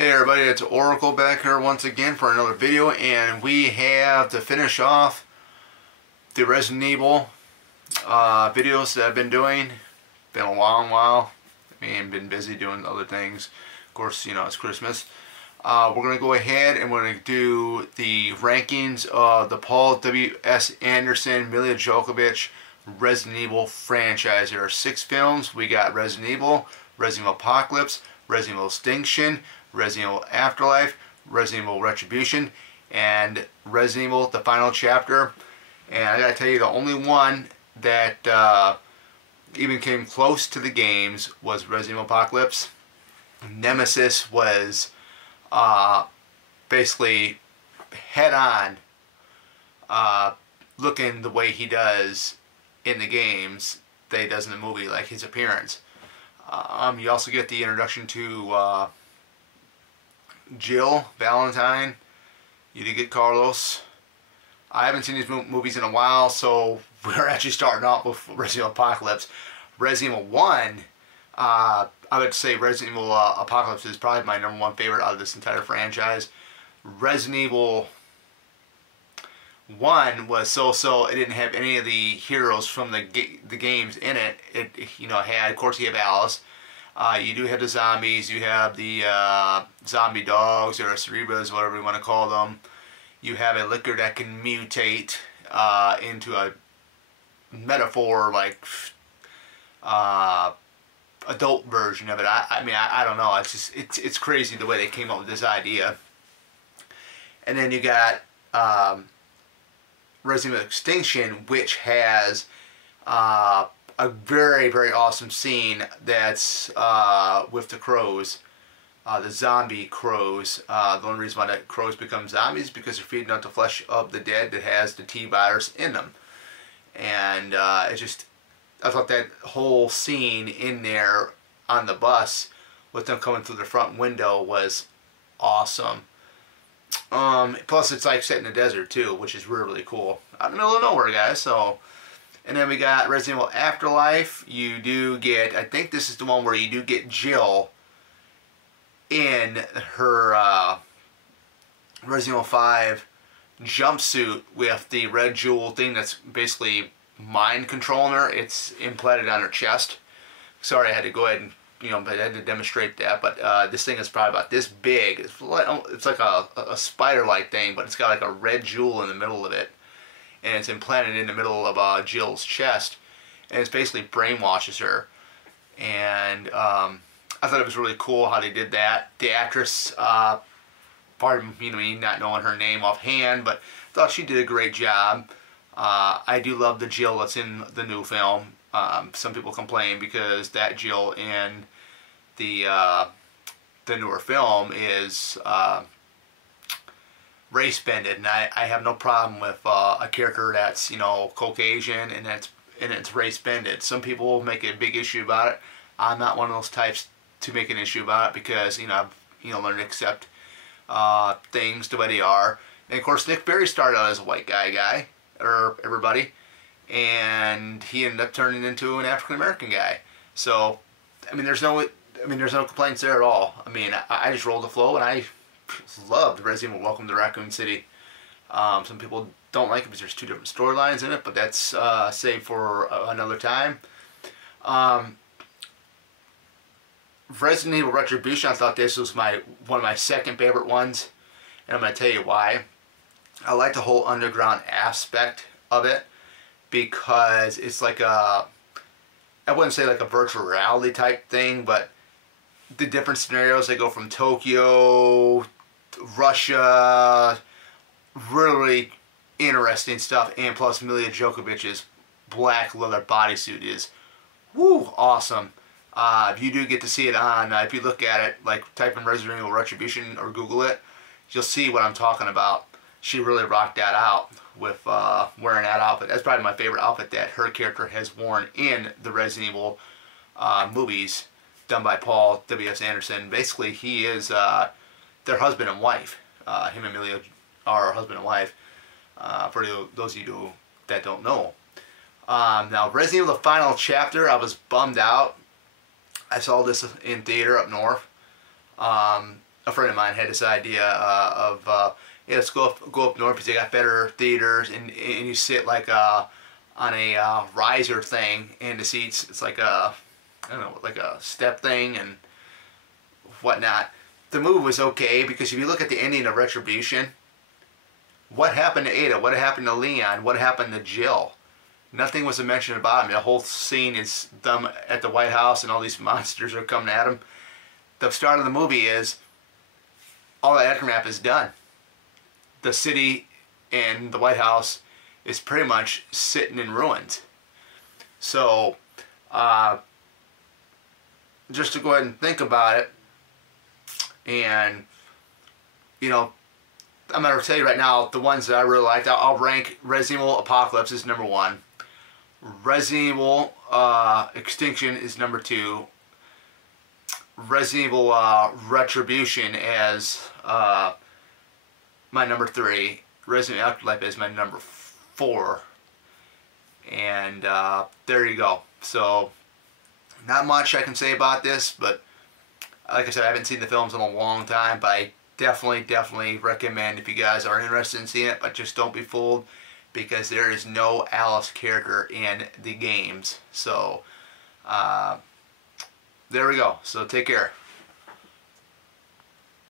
Hey everybody, it's Oracle back here once again for another video, and we have to finish off the Resident Evil videos that I've been doing. Been a long while. I mean, been busy doing other things. Of course, you know, it's Christmas. We're going to go ahead and we're going to do the rankings of the Paul W.S. Anderson, Milla Jovovich Resident Evil franchise. There are 6 films. We got Resident Evil, Resident Evil Apocalypse, Resident Evil Extinction, Resident Evil Afterlife, Resident Evil Retribution, and Resident Evil The Final Chapter. And I gotta tell you, the only one that even came close to the games was Resident Evil Apocalypse. Nemesis was basically head on looking the way he does in the games that he does in the movie, like his appearance. You also get the introduction to Jill Valentine. You do get Carlos. I haven't seen these movies in a while, so we're actually starting off with Resident Evil Apocalypse. Resident Evil 1, I would say Resident Evil Apocalypse is probably my #1 favorite out of this entire franchise. Resident Evil 1 was so-so. It didn't have any of the heroes from the games in it. It, you know, had, of course, you have Alice. You do have the zombies. You have the zombie dogs, or cerebras, whatever you want to call them. You have a liquor that can mutate into a metaphor, like adult version of it. I mean, I don't know. It's just it's crazy the way they came up with this idea. And then you got Resident Evil Extinction, which has a very, very awesome scene that's with the crows, the zombie crows. The only reason why the crows become zombies is because they're feeding on the flesh of the dead that has the T-virus in them. And it just, I thought that whole scene in there on the bus with them coming through the front window was awesome. Plus it's like set in the desert too, which is really, really cool. Out in the middle of nowhere, guys. So, and then we got Resident Evil Afterlife. You do get, I think this is the one where you do get Jill in her Resident Evil 5 jumpsuit with the red jewel thing that's basically mind controlling her. It's implanted on her chest. Sorry, I had to go ahead and, you know, but I had to demonstrate that. But this thing is probably about this big. It's like a spider-like thing, but it's got like a red jewel in the middle of it. And it's implanted in the middle of Jill's chest. And it's basically brainwashes her. And I thought it was really cool how they did that. The actress, pardon me not knowing her name offhand, but I thought she did a great job. I do love the Jill that's in the new film. Some people complain because that Jill in the newer film is race bended, and I have no problem with a character that's, you know, Caucasian and it's race bended. Some people make a big issue about it. I'm not one of those types to make an issue about it because, you know, I've learned to accept things the way they are. And of course, Nick Fury started out as a white guy, or everybody, and he ended up turning into an African American guy. So, I mean, there's no complaints there at all. I mean, I just rolled the flow, and I loved Resident Evil Welcome to Raccoon City. Some people don't like it because there's 2 different storylines in it, but that's saved for another time. Resident Evil Retribution, I thought this was one of my second favorite ones, and I'm going to tell you why. I like the whole underground aspect of it because it's like I wouldn't say like a virtual reality type thing, but the different scenarios, they go from Tokyo, Russia, really interesting stuff. And plus Milla Jovovich's black leather bodysuit is awesome. You do get to see it on, if you look at it, like type in Resident Evil Retribution or Google it, you'll see what I'm talking about. She really rocked that out with wearing that outfit. That's probably my favorite outfit that her character has worn in the Resident Evil movies done by Paul W.S. Anderson. Basically, he is their husband and wife. Him and Milla are husband and wife, for those of you that don't know. Now, Resident Evil The Final Chapter, I was bummed out. I saw this in theater up north. a friend of mine had this idea of yeah, let's go up north because they got better theaters, and you sit like on a riser thing, and the seats, it's like a, I don't know, like a step thing and whatnot. The movie was okay because if you look at the ending of Retribution, what happened to Ada? What happened to Leon? What happened to Jill? Nothing was mentioned about him. The whole scene is them at the White House and all these monsters are coming at him. The start of the movie is all the aftermath is done. The city and the White House is pretty much sitting in ruins. So, just to go ahead and think about it, and, you know, I'm going to tell you right now, the ones that I really liked, I'll rank Resident Evil Apocalypse as number 1. Resident Evil Extinction is number 2. Resident Evil Retribution as my number 3. Resident Evil Afterlife is my number 4. And there you go. So, not much I can say about this, but like I said, I haven't seen the films in a long time, but I definitely recommend if you guys are interested in seeing it, but just don't be fooled because there is no Alice character in the games. So, there we go. So, take care.